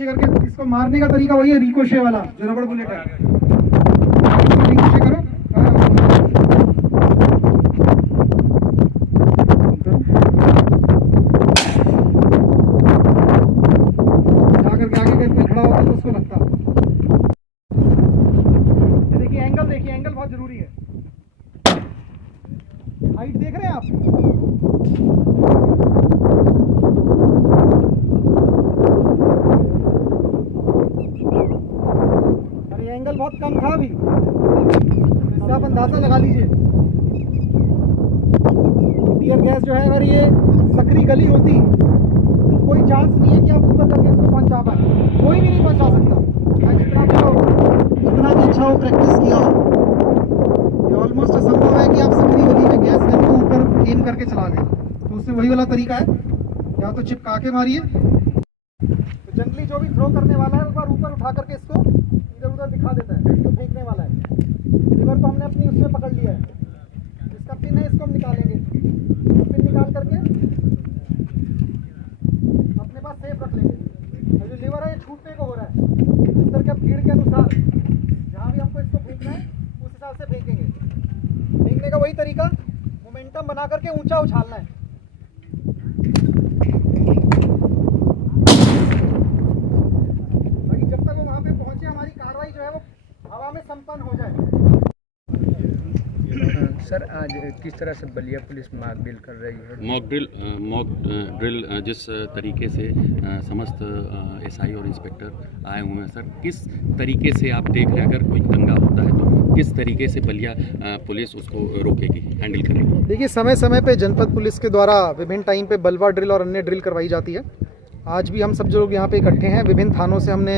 पीछे करके इसको मारने का तरीका वही है, रिकोशे वाला जो रबड़ बुलेट है। रिकोशे करो, जाकर आगे कोई खड़ा होता तो उसको लगता। देखिए एंगल बहुत जरूरी है। हाइट देख रहे हैं आप? अरे एंगल बहुत कम था अभी, इससे आप अंदाजा लगा लीजिए। टीयर गैस जो है, अगर ये सकरी गली होती तो कोई चांस नहीं है कि आप ऊपर करके इसको पहुंचा पाए। कोई भी नहीं पहुंचा सकता, जितना भी अच्छा हो प्रैक्टिस किया हो। ऑलमोस्ट असंभव है कि आप सकरी गली में गैस गन को ऊपर एम करके चला दें। तो उससे वही वाला तरीका है, या तो चिपका के मारिए। तो जनरली जो भी थ्रो करने वाला है एक बार ऊपर उठा करके इसको इधर उधर दिखा देता है, इसको फेंकने वाला है। लिवर को हमने अपनी उसमें पकड़ लिया है, इसका पिन है, इसको हम निकालेंगे। पिन निकाल करके अपने पास सेफ रख लेंगे। और जो लिवर है ये छूटने को हो रहा है, इस करके अब भीड़ के अनुसार जहाँ भी हमको इसको फेंकना है उस हिसाब से फेंकेंगे। फेंकने का वही तरीका, मोमेंटम बना करके ऊंचा उछालना है। ताकि जब तक वो वहाँ पे पहुँचे हमारी कार्रवाई जो है वो हवा में संपन्न हो जाए। सर आज किस तरह से बलिया पुलिस मॉक ड्रिल कर रही है? मॉक ड्रिल जिस तरीके से समस्त एसआई और इंस्पेक्टर आए हुए हैं सर, किस तरीके से आप देख रहे हैं अगर कोई दंगा होता है तो किस तरीके से बलिया पुलिस उसको रोकेगी, हैंडल करेगी? देखिए समय समय पे जनपद पुलिस के द्वारा विभिन्न टाइम पे बलवा ड्रिल और अन्य ड्रिल करवाई जाती है। आज भी हम सब जो लोग यहाँ पे इकट्ठे हैं, विभिन्न थानों से हमने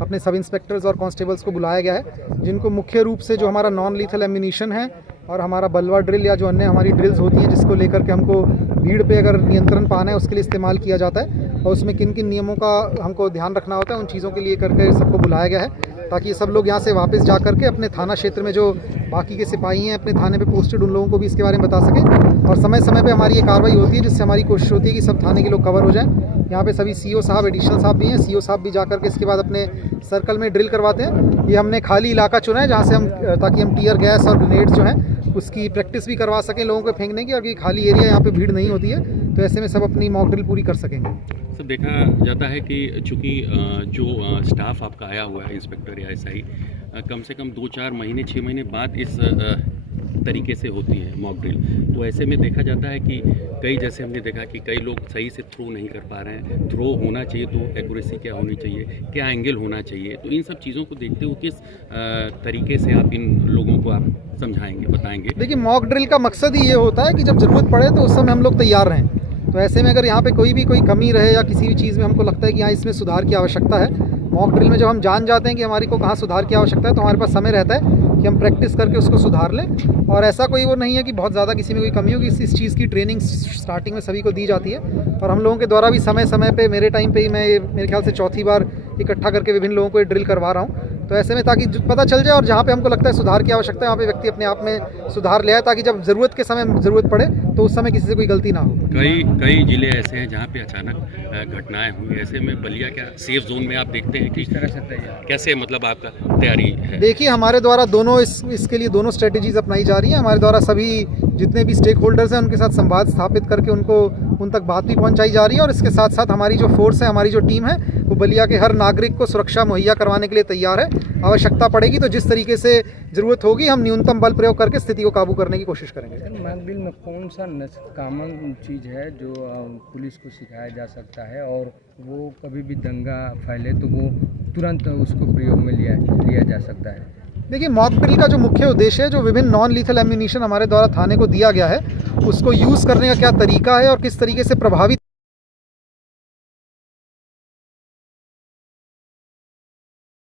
अपने सब इंस्पेक्टर्स और कांस्टेबल्स को बुलाया गया है, जिनको मुख्य रूप से जो हमारा नॉन लीथल एम्यूनिशन है और हमारा बलवा ड्रिल या जो अन्य हमारी ड्रिल्स होती हैं जिसको लेकर के हमको भीड़ पे अगर नियंत्रण पाना है उसके लिए इस्तेमाल किया जाता है, और उसमें किन किन नियमों का हमको ध्यान रखना होता है, उन चीज़ों के लिए करके सबको बुलाया गया है, ताकि सब लोग यहाँ से वापस जा करके अपने थाना क्षेत्र में जो बाकी के सिपाही हैं अपने थाने पे पोस्टेड उन लोगों को भी इसके बारे में बता सकें। और समय समय पे हमारी ये कार्रवाई होती है, जिससे हमारी कोशिश होती है कि सब थाने के लोग कवर हो जाएं। यहाँ पे सभी सीओ साहब, एडिशनल साहब भी हैं, सीओ साहब भी जा करके इसके बाद अपने सर्कल में ड्रिल करवाते हैं। ये हमने खाली इलाका चुना है जहाँ से हम, ताकि हम टीयर गैस और ग्रेनेड्स जो हैं उसकी प्रैक्टिस भी करवा सकें लोगों को फेंकने की, और ये खाली एरिया यहाँ पे भीड़ नहीं होती है, तो ऐसे में सब अपनी मॉक ड्रिल पूरी कर सकेंगे। सर देखा जाता है कि चूँकि जो स्टाफ आपका आया हुआ है इंस्पेक्टर या एसआई, कम से कम 2-4 महीने 6 महीने बाद इस तरीके से होती है मॉक ड्रिल, तो ऐसे में देखा जाता है कि कई, जैसे हमने देखा कि कई लोग सही से थ्रो नहीं कर पा रहे हैं। थ्रो होना चाहिए तो एक्यूरेसी क्या होनी चाहिए, क्या एंगल होना चाहिए, तो इन सब चीज़ों को देखते हुए किस तरीके से आप इन लोगों को आप समझाएंगे, बताएंगे? देखिए मॉक ड्रिल का मकसद ही ये होता है कि जब ज़रूरत पड़े तो उस समय हम लोग तैयार रहें। तो ऐसे में अगर यहाँ पे कोई कमी रहे या किसी भी चीज़ में हमको लगता है कि हाँ इसमें सुधार की आवश्यकता है, मॉक ड्रिल में जब हम जान जाते हैं कि हमारी को कहाँ सुधार की आवश्यकता है, तो हमारे पास समय रहता है कि हम प्रैक्टिस करके उसको सुधार लें। और ऐसा कोई वो नहीं है कि बहुत ज़्यादा किसी में कोई कमी होगी, इस चीज़ की ट्रेनिंग स्टार्टिंग में सभी को दी जाती है। और हम लोगों के द्वारा भी समय समय पे, मेरे टाइम पे ही मैं मेरे ख्याल से चौथी बार इकट्ठा करके विभिन्न लोगों को ये ड्रिल करवा रहा हूँ। तो ऐसे में ताकि पता चल जाए, और जहाँ पे हमको लगता है सुधार की आवश्यकता है वहाँ पे व्यक्ति अपने आप में सुधार ले आए, ताकि जब ज़रूरत के समय ज़रूरत पड़े तो उस समय किसी से कोई गलती ना हो। कई जिले ऐसे हैं जहाँ पे अचानक घटनाएं हुई, ऐसे में बलिया क्या सेफ जोन में आप देखते हैं किस तरह से तैयार, कैसे मतलब आपका तैयारी है? देखिए हमारे द्वारा दोनों इसके लिए दोनों स्ट्रेटेजीज अपनाई जा रही हैं। हमारे द्वारा सभी जितने भी स्टेक होल्डर्स हैं उनके साथ संवाद स्थापित करके उन तक बात भी पहुंचाई जा रही है, और इसके साथ साथ हमारी जो फोर्स है, हमारी जो टीम है, वो बलिया के हर नागरिक को सुरक्षा मुहैया करवाने के लिए तैयार है। आवश्यकता पड़ेगी तो जिस तरीके से ज़रूरत होगी हम न्यूनतम बल प्रयोग करके स्थिति को काबू करने की कोशिश करेंगे। मॉक ड्रिल में कौन सा कॉमन चीज़ है जो पुलिस को सिखाया जा सकता है, और वो कभी भी दंगा फैले तो वो तुरंत उसको प्रयोग में लिया जा सकता है? देखिए मॉक ड्रिल का जो मुख्य उद्देश्य है, जो विभिन्न नॉन लीथल एम्यूनिशन हमारे द्वारा थाने को दिया गया है, उसको यूज़ करने का क्या तरीका है और किस तरीके से प्रभावी